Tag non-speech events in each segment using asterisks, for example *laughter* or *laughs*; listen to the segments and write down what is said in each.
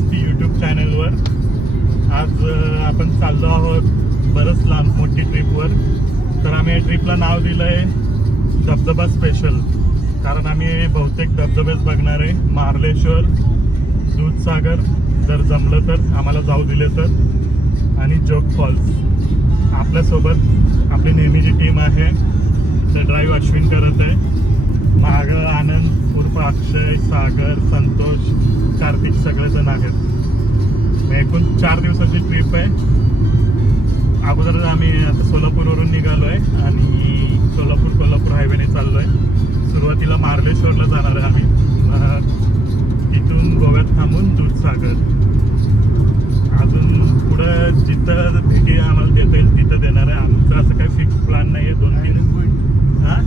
फिरस्ती YouTube चॅनलवर आज आपण चाललो आहोत बरंच लांब मोठी ट्रिपवर तर आम्ही या ट्रिपला नाव दिलं आहे धबधबा स्पेशल कारण आम्ही बहुतेक धबधबेच बघणार आहे. मार्लेश्वर दूधसागर जर जमलं तर आम्हाला जाऊ दिले तर. आणि जोग फॉल्स आपल्यासोबत आपली नेहमीची टीम आहे. तर ड्राईव्ह अश्विन करत आहे. माग आनंद उर्फ अक्षय सागर संतोष कार्तिक सगळेजण आहेत. एकूण चार दिवसाची ट्रिप आहे. अगोदर आम्ही आता सोलापूरवरून निघालो आहे आणि सोलापूर कोल्हापूर हायवेने चाललो आहे सुरुवातीला मार्लेश्वरला जाणार आहे आम्ही. तिथून गोव्यात थांबून दूधसागर. अजून पुढं जिथं भेटी आम्हाला देता येईल तिथं देणार आहे. आमचं असं काही फिक्स प्लॅन नाही आहे दोन तीन हां?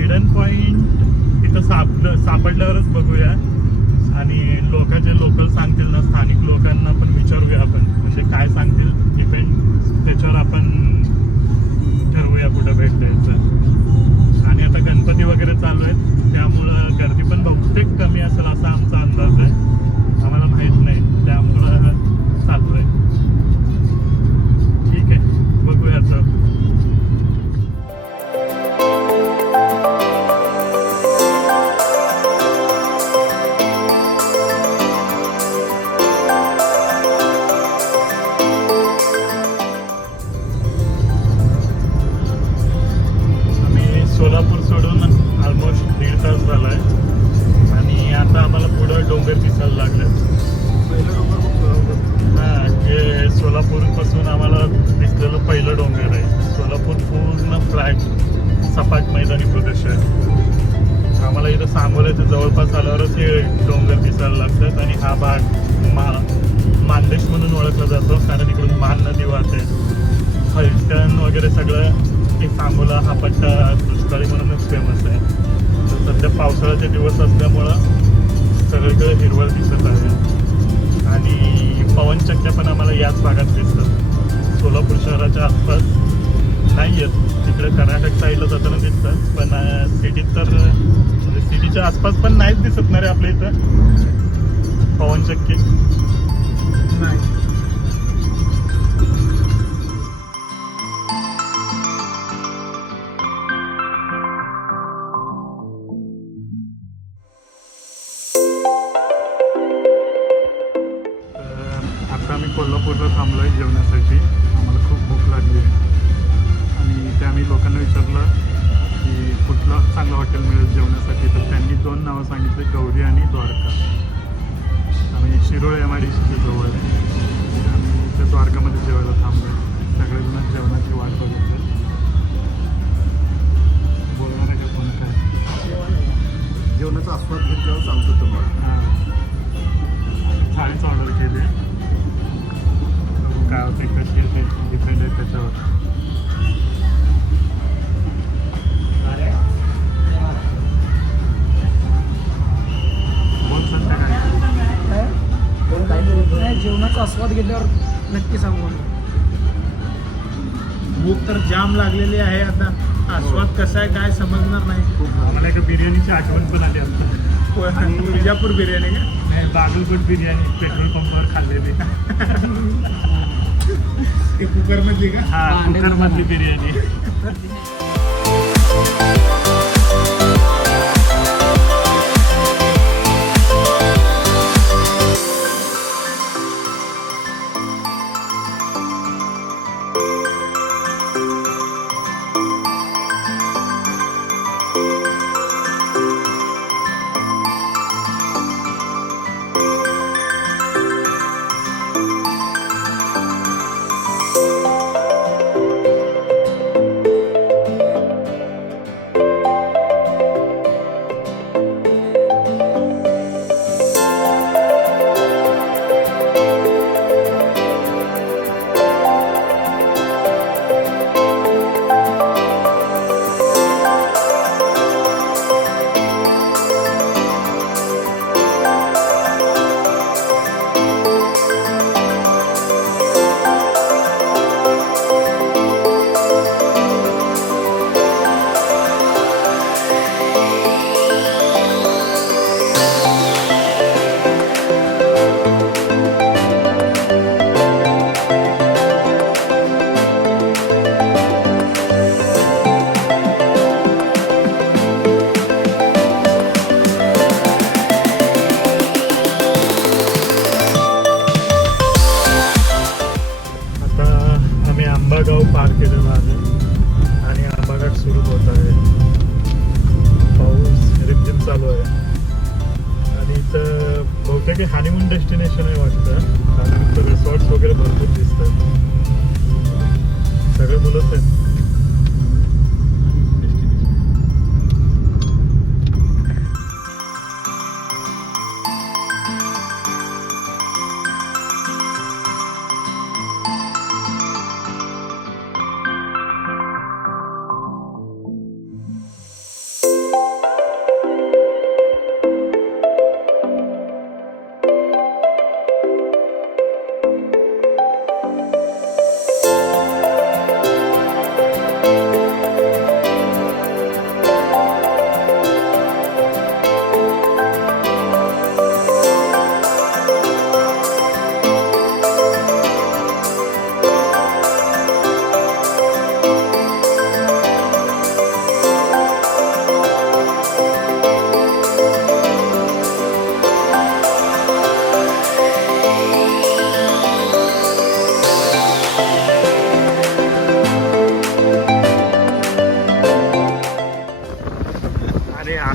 हिडन पॉईंट इथं सापड सापडल्यावरच बघूया. आणि लोकांचे लोकल सांगतील ना. वगैरे सगळं ते सांगोला हा पट्टा दुष्काळी म्हणूनच फेमस आहे. तर सध्या पावसाळ्याचे दिवस असल्यामुळं सगळीकडे हिरवळ दिसत आहे. आणि पवनचक्क्या पण आम्हाला याच भागात दिसतात. सोलापूर शहराच्या आसपास नाही आहेत तिकडे कर्नाटक साईडला जाताना दिसतात. पण सिटीत तर म्हणजे सिटीच्या आसपास पण नाहीच दिसत ना रे आपल्या इथं. पवनचक्की. नाही. नक्की सांगू आम्ही. भूक तर जाम लागलेली आहे आता. आस्वाद कसा आहे काय समजणार नाही. आम्हाला एका बिर्याणीची आठवण पण आली आता. आणि विजापूर बिर्याणी का? नाही बागलकोट बिर्याणी पेट्रोल पंपावर खाल्लेली. ती कुकरमधली का? हा कुकरमधली बिर्याणी. *laughs* सगळे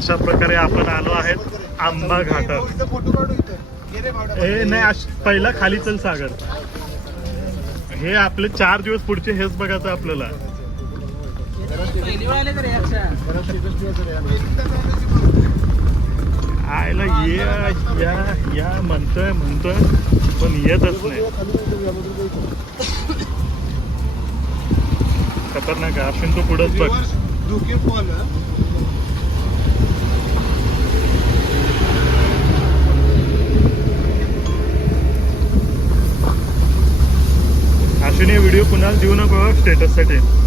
अशा प्रकारे आपण आलो आहेत आंबा घाटात. हे नाही पहिला खाली चल सागर. हे आपले चार दिवस पुढचे हेच बघायचं आपल्याला. आयला ये या या म्हणतोय म्हणतोय पण येतच नाही. खतरनाक आपण तो तू पुढंच बघ. धोके व्हिडिओ कुणाला देऊ नको स्टेटससाठी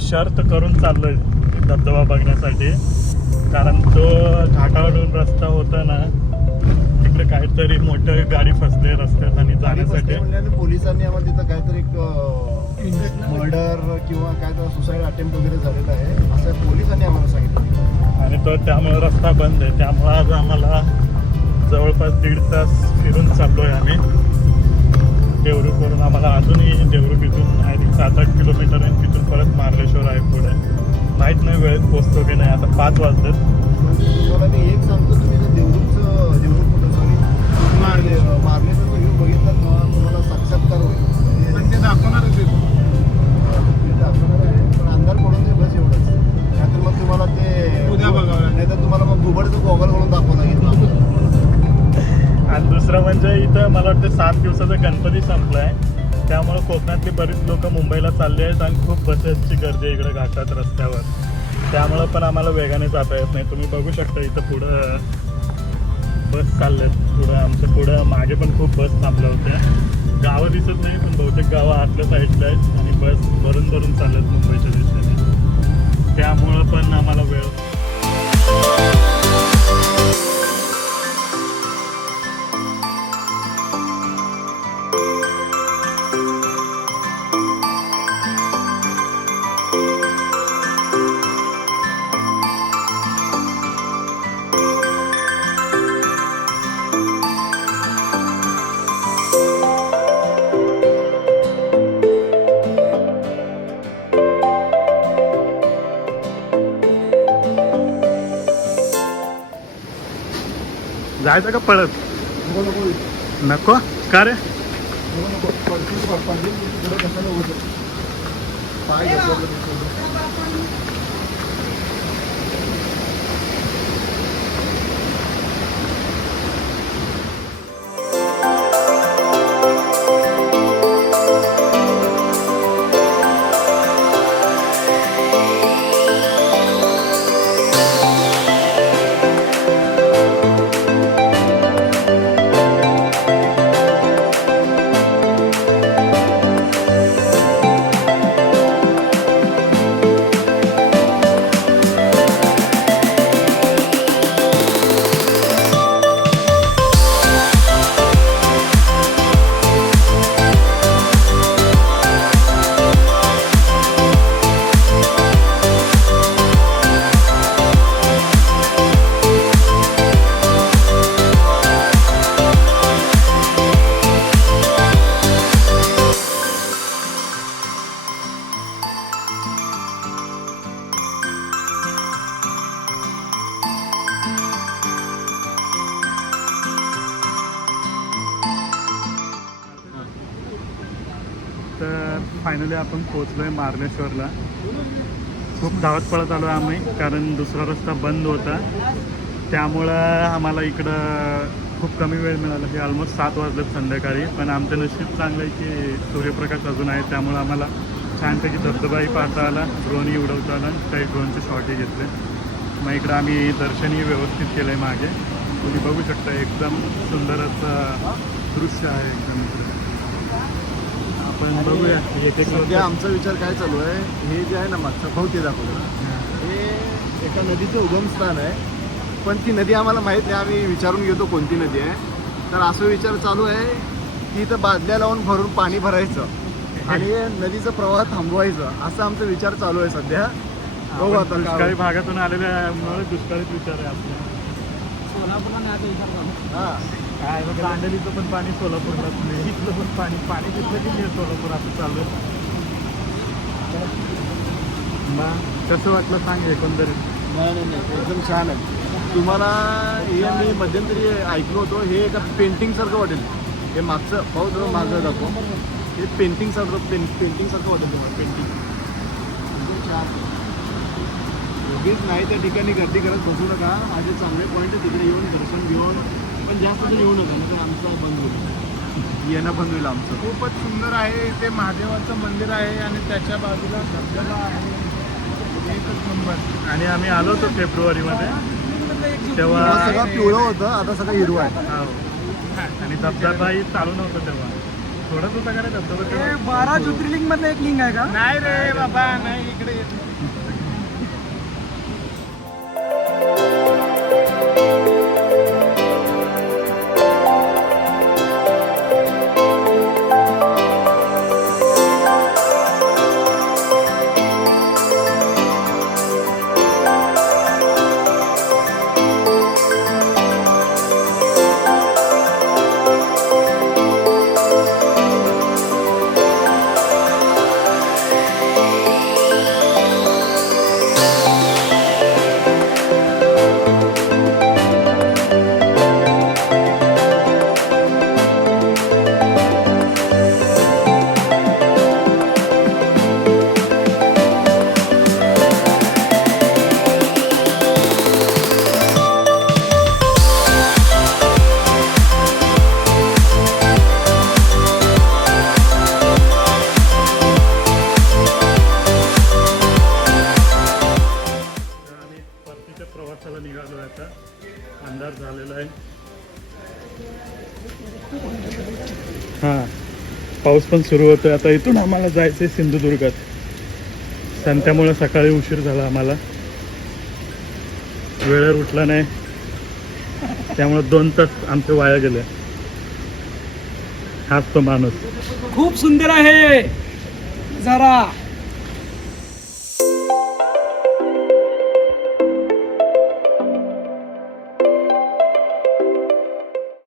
शर्त करून चाललोय धबधबा बघण्यासाठी. कारण तो घाटावरून रस्ता होता ना तिकडे काहीतरी मोठं गाडी फसले रस्त्यात आणि जाण्यासाठी. पोलिसांनी आम्हाला तिथं काहीतरी मर्डर किंवा काय तर सुसाईड अटेम्प्ट वगैरे झालेलं आहे. असं पोलिसांनी आम्हाला सांगितलं. आणि तो त्यामुळे रस्ता बंद आहे. त्यामुळं आज आम्हाला जवळपास दीड तास फिरून चाललोय आम्ही. देवरुखवरून आम्हाला अजूनही देवरुख इथून आय थिंक सात आठ किलोमीटर आहे तिथून परत मार्लेश्वर आहे पुढे. माहीत नाही वेळेत पोचतो की नाही. आता पाच वाजलेत. तुम्हाला मी एक सांगतो तुम्ही जर देवरूखचं देवरूख कुठं सॉरी मारले मारलेचं बघितलं ना तुम्हाला साक्षात्कार होईल. पण म्हणजे ते दाखवणारच आहे. ते दाखवणार आहे पण अंधार पडून दे बस एवढंच. नाहीतर मग तुम्हाला ते उद्या बघावं लागेल. नाहीतर तुम्हाला मग घुबडचं गॉगल. आणि दुसरं म्हणजे इथं मला वाटतं सात दिवसाचा त्यामुळे कोकणातली बरीच लोक मुंबईला चालली आहेत आणि खूप बसेसची गर्दी इकडे घाटात रस्त्यावर. त्यामुळं पण आम्हाला वेगाने जाता येत नाही. तुम्ही बघू शकता इथं पुढं बस चालल्यात पुढं आमच्या पुढं मागे पण खूप बस थांबल्या होत्या. गावं दिसत नाही पण बहुतेक गावं आतल्या साईडला आहेत आणि बस भरून भरून चालल्यात मुंबईच्या दिशेने. त्यामुळं पण आम्हाला वेळ जायचं का पळत नको का रे नको फायनली आपण पोचलोय मार्लेश्वरला खूप धावत पळत आलो आम्ही कारण दुसरा रस्ता बंद होता. त्यामुळं आम्हाला इकडं खूप कमी वेळ मिळाला. की ऑलमोस्ट सात वाजलेत संध्याकाळी पण आमचं नशीब चांगलं आहे की सूर्यप्रकाश अजून आहे त्यामुळं आम्हाला छानपैकी धबधबाही पाहता आला ड्रोनही उडवता आला काही ड्रोनचे शॉटही घेतले. मग इकडं आम्ही दर्शनही व्यवस्थित केलं आहे मागे. तुम्ही बघू शकता एकदम सुंदर असं दृश्य आहे. एकदम आपण बघूया. सध्या आमचा विचार काय चालू आहे हे जे आहे ना मागचं भवती दाखवलं. ना, हे एका नदीचं उगमस्थान आहे. पण ती नदी आम्हाला माहीत नाही आम्ही विचारून घेतो कोणती नदी आहे. तर असं विचार चालू आहे की इथं बादल्या लावून भरून पाणी भरायचं आणि *laughs* नदीचा प्रवाह थांबवायचं असा आमचा विचार चालू आहे सध्या. बघू आता दुष्काळी भागातून आलेल्यामुळे दुष्काळीच विचार आहे आपला. हा. काय बघ दांडेलीचं पण पाणी सोलापूरलाच नाही इथलं पण पाणी पाणी तिथलं की नाही सोलापूर असं चालू आहे. मग? कसं वाटलं सांग एकंदरीत? नाही नाही नाही. एकदम छान आहे. तुम्हाला हे मी मध्यंतरी ऐकलो होतो. हे एका पेंटिंगसारखं वाटेल. हे मागचं पाहू तुम्ही मागं दाखव. हे पेंटिंगसारखं पें पेंटिंगसारखं वाटेल तुम्हाला पेंटिंग छान. उगीच नाही त्या ठिकाणी गर्दी करत बसू नका. माझे चांगले पॉईंट आहे तिकडे येऊन दर्शन घेऊन पण जास्त तर येऊ नका नाही आमचं बंद होईल. येणं बंद होईल आमचं. खूपच सुंदर आहे इथे महादेवाचं मंदिर आहे आणि त्याच्या बाजूला धबधबा आहे. एकच नंबर. आणि आम्ही आलो होतो फेब्रुवारीमध्ये. तेव्हा तेव्हा सगळं पिवळं होतं आता सगळं हिरवं आहे. हो. आणि धबधबाही चालू नव्हतं तेव्हा. थोडंच होता का रे धबधबा? बारा ज्योतिर्लिंग मधलं एक लिंग आहे का? नाही रे बाबा नाही इकडे येत पाऊस पण सुरू होतोय. आता इथून आम्हाला जायचं आहे सिंधुदुर्गात. संत्यामुळे सकाळी उशीर झाला आम्हाला. वेळेवर उठला नाही. त्यामुळे दोन तास आमचे वाया गेले हाच तो माणूस. खूप सुंदर आहे. जरा